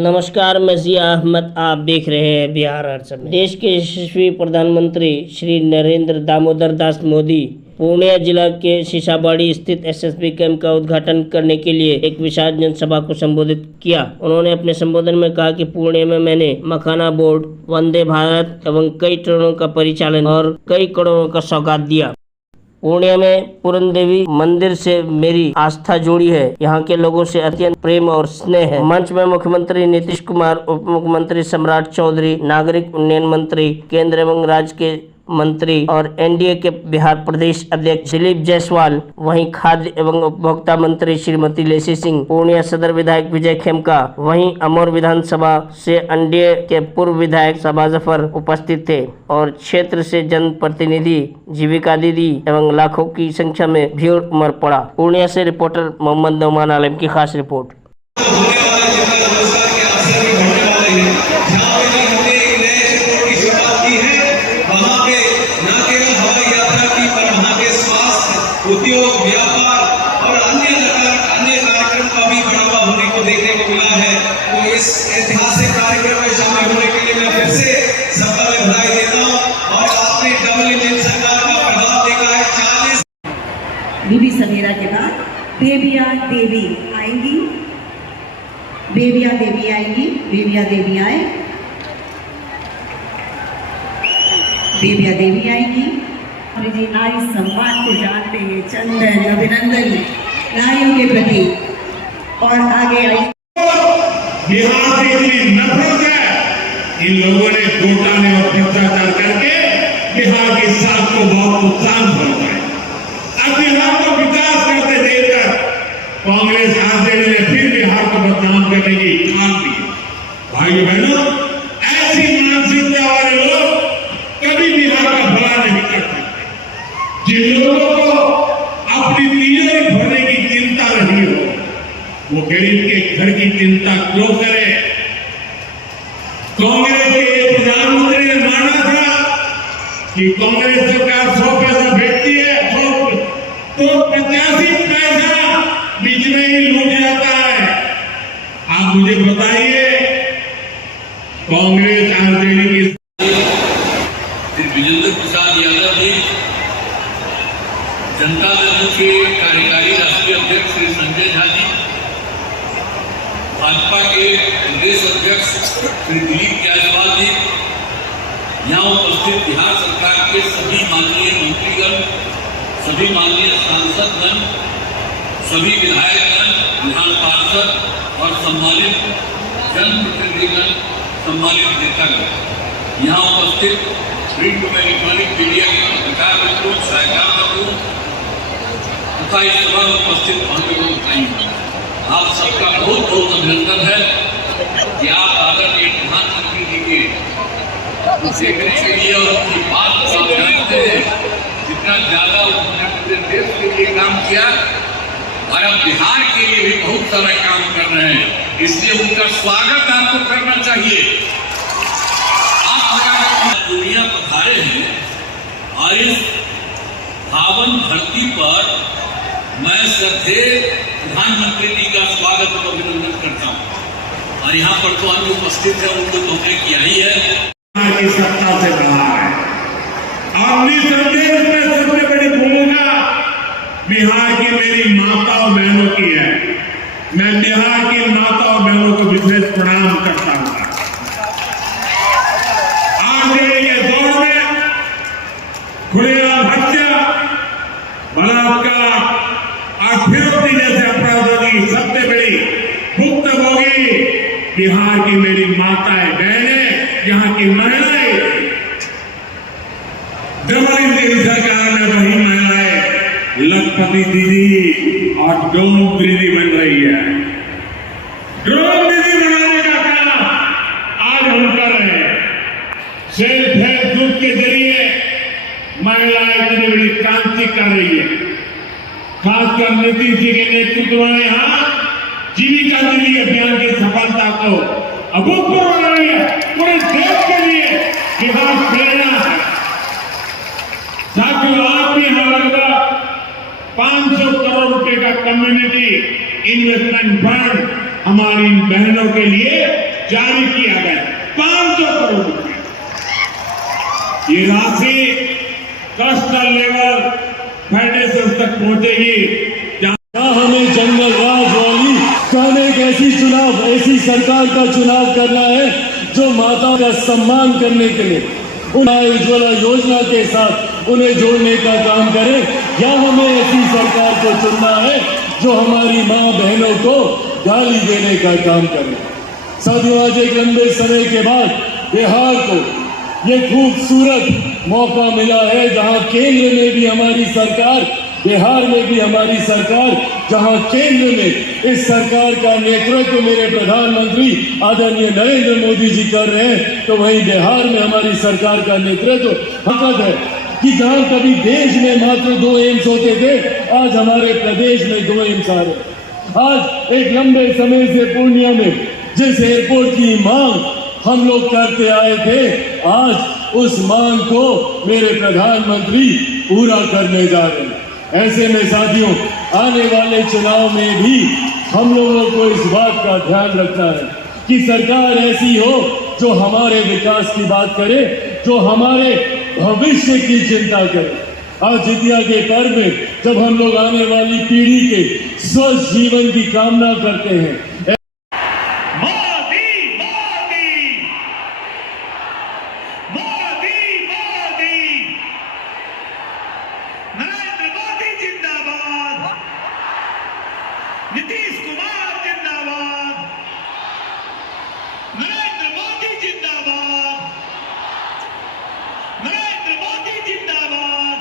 नमस्कार, मैं जिया अहमद। आप देख रहे हैं बिहार हर समय। देश के यशस्वी प्रधानमंत्री श्री नरेंद्र दामोदर दास मोदी पूर्णिया जिला के शीशाबाड़ी स्थित एसएसबी कैंप का उद्घाटन करने के लिए एक विशाल जनसभा को संबोधित किया। उन्होंने अपने संबोधन में कहा कि पूर्णिया में मैंने मखाना बोर्ड, वंदे भारत एवं कई ट्रेनों का परिचालन और कई करोड़ों का सौगात दिया। पूर्णिया में पूरन देवी मंदिर से मेरी आस्था जुड़ी है। यहाँ के लोगों से अत्यंत प्रेम और स्नेह है। मंच में मुख्यमंत्री नीतीश कुमार, उप मुख्यमंत्री सम्राट चौधरी, नागरिक उन्नयन मंत्री, केंद्र एवं राज्य के मंत्री और एनडीए के बिहार प्रदेश अध्यक्ष दिलीप जायसवाल, वहीं खाद्य एवं उपभोक्ता मंत्री श्रीमती लेसी सिंह, पूर्णिया सदर विधायक विजय खेमका, वहीं अमोर विधानसभा से एनडीए के पूर्व विधायक सबा जफर उपस्थित थे और क्षेत्र से जनप्रतिनिधि, जीविका दीदी एवं लाखों की संख्या में भीड़ उमड़ पड़ा। पूर्णिया से रिपोर्टर मोहम्मद नौमान आलम की खास रिपोर्ट। उद्योग, व्यापार और अन्य कार्यक्रम का भी बढ़ावा होने को देखने को मिला है। तो इस ऐतिहासिक कार्यक्रम में शामिल होने के लिए मैं फिर से सबका बधाई देता हूँ। और आपने डबल इंजन सरकार का प्रभाव देखा है। 40 बीबी समीरा के बाद बेबिया देवी आएंगी। बेबिया देवी आएंगी। बेबिया देवी आए। बेबिया देवी आएंगी। जी नारी सम्मान को जानते हैं, चंदन अभिनंदन नारियों के प्रति। और आगे आई बिहार से इतनी नफरत है, इन लोगों ने घोटाले और भ्रष्टाचार करके बिहार की साख को बहुत नुकसान पहुंचाया। अब बिहार को विकास करते देखकर कांग्रेस आरजेडी ने फिर बिहार को बदनाम करने की ठान दी। भाई बहनों, ऐसी मानसिकता वाले लोग कभी बिहार का भला नहीं करते। जिन लोगों को अपनी तिजोरी भरने की चिंता नहीं हो, वो गरीब के घर की चिंता क्यों करे। कांग्रेस के प्रधानमंत्री ने माना था कि कांग्रेस सरकार 100 पैसा भेजती है तो 85 पैसा बीच में ही लूट जाता है। आप मुझे बताइए, कांग्रेस आरजेडी की विजेंद्र प्रसाद यादव जी, जनता दल के कार्यकारी राष्ट्रीय अध्यक्ष श्री संजय झा जी, भाजपा के प्रदेश अध्यक्ष श्री दिलीप जायसवाल जी, यहाँ उपस्थित बिहार सरकार के सभी माननीय मंत्रीगण, सभी माननीय सांसदगण, सभी विधायकगण, विधान पार्षद और सम्मानित जनप्रतिनिधिगण, सम्मानित नेतागण, यहाँ उपस्थित प्रिंट में इलेक्ट्रॉनिक मीडिया के पत्रकार मित्रों, सहायकार मित्रों तथा इस सभा में उपस्थित भाइयों, आप सबका बहुत बहुत अभिनंदन है कि आप आदरणीय प्रधानमंत्री जी के देखने के लिए और उनकी बात को जानते हैं। जितना ज्यादा उन्होंने पूरे देश के लिए काम किया और अब बिहार के लिए भी बहुत सारा काम कर रहे हैं, इसलिए उनका स्वागत आपको करना चाहिए। आप दुनिया पधारे हैं और इस पावन धरती पर मैं श्रद्धेय प्रधानमंत्री जी का स्वागत और अभिनंदन करता हूं। और यहाँ पर तो अन्य उपस्थित है, उनको तो हमने किया ही है। की सत्ता से रहा है और निसंदेह में सबसे बड़ी भूमिका बिहार की मेरी माता और बहनों की है। मैं बिहार की माता और बहनों को विशेष प्रणाम करता हूं। आरजेडी के दौर में खुलेआम हत्या, बलात्कार और फिरौती जैसे अपराधों की सबसे बड़ी भुक्तभोगी बिहार की मेरी माताएं बहनें, यहाँ की महिलाएं। डबल इंजन सरकार में वही महिलाएं लखपति दीदी और ड्रोन दीदी बन रही है। ड्रोन दीदी बनाने का काम आज हम कर रहे हैं। सेल्फ हेल्प ग्रुप के जरिए महिलाएं इतनी बड़ी क्रांति कर रही है। खासकर नीतीश जी के नेतृत्व में यहाँ जीविका दीदी अभियान की सफलता को अभूतपूर्व बना रही है। पूरे देश के लिए बिहार प्रेरणा है। साथियों, आप भी यहाँ लगभग 500 करोड़ रुपए का कम्युनिटी इन्वेस्टमेंट फंड हमारी बहनों के लिए जारी किया गया 500 करोड़ रुपए। ये राशि क्लस्टर लेवल फेडरेशन तक पहुंचेगी। हमें जंगल राज वाली कहने एक ऐसी चुनाव, ऐसी सरकार का चुनाव करना है जो माता का सम्मान करने के लिए उज्ज्वला योजना के साथ उन्हें जोड़ने का काम करे, या हमें ऐसी सरकार को चुनना है जो हमारी मां बहनों को गाली देने का काम करे। साथियों, आज एक लंबे समय के बाद बिहार को ये खूबसूरत मौका मिला है जहां केंद्र में भी हमारी सरकार, बिहार में भी हमारी सरकार, जहां केंद्र में इस सरकार का नेतृत्व मेरे प्रधानमंत्री आदरणीय नरेंद्र मोदी जी कर रहे हैं, तो वहीं बिहार में हमारी सरकार का नेतृत्व हकत है कि जहां कभी देश में मात्र 2 एम्स होते थे, आज हमारे प्रदेश में 2 एम्स आ रहे। आज एक लंबे समय से पूर्णिया में जिस एयरपोर्ट की मांग हम लोग करते आए थे, आज उस मांग को मेरे प्रधानमंत्री पूरा करने जा रहे हैं। ऐसे में साथियों, आने वाले चुनाव में भी हम लोगों को इस बात का ध्यान रखना है कि सरकार ऐसी हो जो हमारे विकास की बात करे, जो हमारे भविष्य की चिंता करे। आज जितिया के पर्व में जब हम लोग आने वाली पीढ़ी के स्वस्थ जीवन की कामना करते हैं, नीतीश कुमार जिंदाबाद, नरेंद्र मोदी जिंदाबाद, नरेंद्र मोदी जिंदाबाद।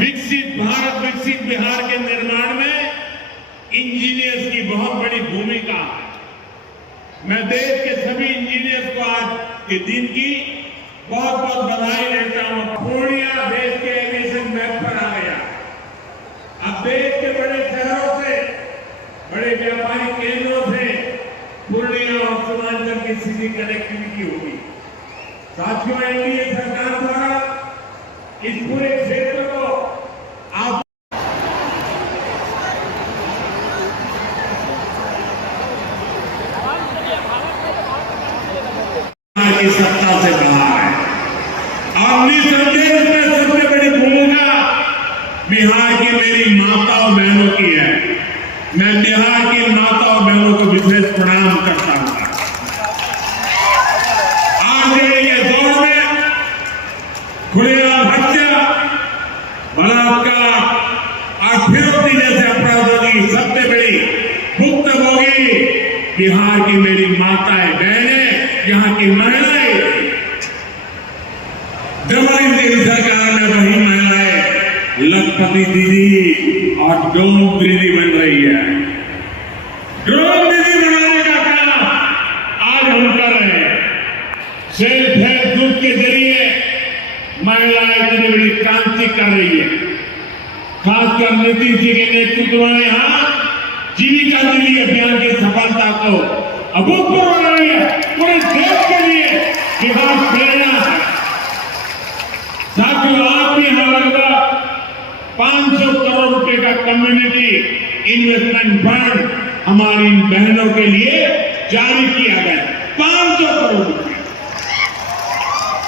विकसित भारत, विकसित बिहार के निर्माण में इंजीनियर्स की बहुत बड़ी भूमिका है। मैं देश के सभी इंजीनियर्स को आज के दिन की बहुत बहुत बधाई देता हूं। पूर्णिया देश के एविएशन मैप पर आ गया। अब देश के बड़े शहरों से, बड़े व्यापारिक केंद्रों से पूर्णिया और सीमांचल की सीधी कनेक्टिविटी होगी। साथियों, एनडीए सरकार द्वारा इस पूरे क्षेत्र को आप की सत्ता से बाहर है और निसंदेह में सबसे बड़ी भूमिका बिहार की मेरी माता और बहनों की है। मैं बिहार की माता और बहनों को विशेष प्रणाम करता हूं। आरजेडी के दौर में खुलेआम हत्या, बलात्कार और फिरौती जैसे अपराधों की सबसे बड़ी भुक्तभोगी बिहार की मेरी माताएं, बहनें, यहाँ की महिलाएं। जब इंदिरा सरकार में वही महिलाएं लखपति दीदी और ड्रोन दीदी बन रही है। ड्रोन दीदी बनाने का काम आज हम कर रहे हैं। सेल्फ हेल्प ग्रुप के जरिए महिलाएं इतनी बड़ी क्रांति कर रही है। खासकर नीतीश जी के नेतृत्व में यहाँ जीविका दीदी अभियान की सफलता को अभूतपूर्व बना रही है। पूरे देश के लिए बिहार प्रेरणा है। साथियों, आप भी यहाँ लगभग 500 करोड़ रुपए का कम्युनिटी इन्वेस्टमेंट फंड हमारी बहनों के लिए जारी किया गया 500 करोड़ रुपए।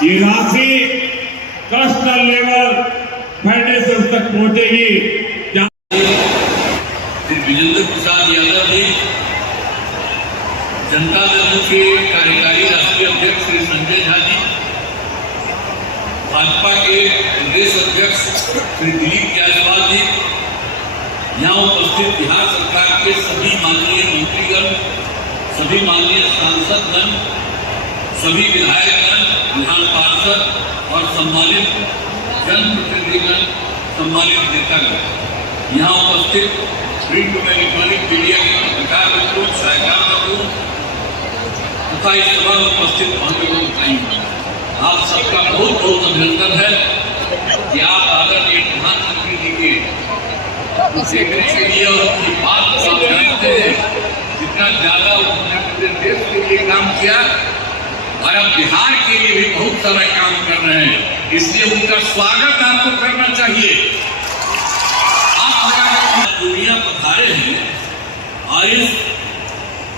ये राशि क्लस्टर लेवल फेडरेशन तक पहुंचेगी। विजेंद्र प्रसाद यादव जी, जनता दल के कार्यकारी राष्ट्रीय अध्यक्ष श्री संजय झा जी, भाजपा के प्रदेश अध्यक्ष श्री दिलीप जायसवाल जी, यहाँ उपस्थित बिहार सरकार के सभी माननीय मंत्रीगण, सभी माननीय सांसदगण, सभी विधायकगण, विधान पार्षद और सम्मानित जनप्रतिनिधिगण, सम्मानित नेतागण, यहाँ उपस्थित प्रिंट और इलेक्ट्रॉनिक मीडिया के पत्रकार मित्रों, सहायकार मित्रों तथा इस सभा में उपस्थित मान्यवर भाई, आप सबका बहुत बहुत अभिनंदन है कि आप आदरणीय प्रधानमंत्री जी के देखने के लिए और उनकी बात को आप जानते हैं। जितना ज्यादा उन्होंने देश के लिए काम किया और अब बिहार के लिए भी बहुत सारा काम कर रहे हैं, इसलिए उनका स्वागत आपको करना चाहिए। आप दुनिया पधारे हैं और इस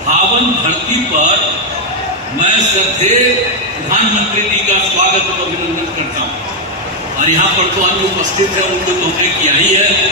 पावन धरती मैं श्रद्धेय प्रधानमंत्री जी का स्वागत और अभिनंदन करता हूं। और यहाँ पर तो अन्य उपस्थित है, उनको तो हमने किया ही है।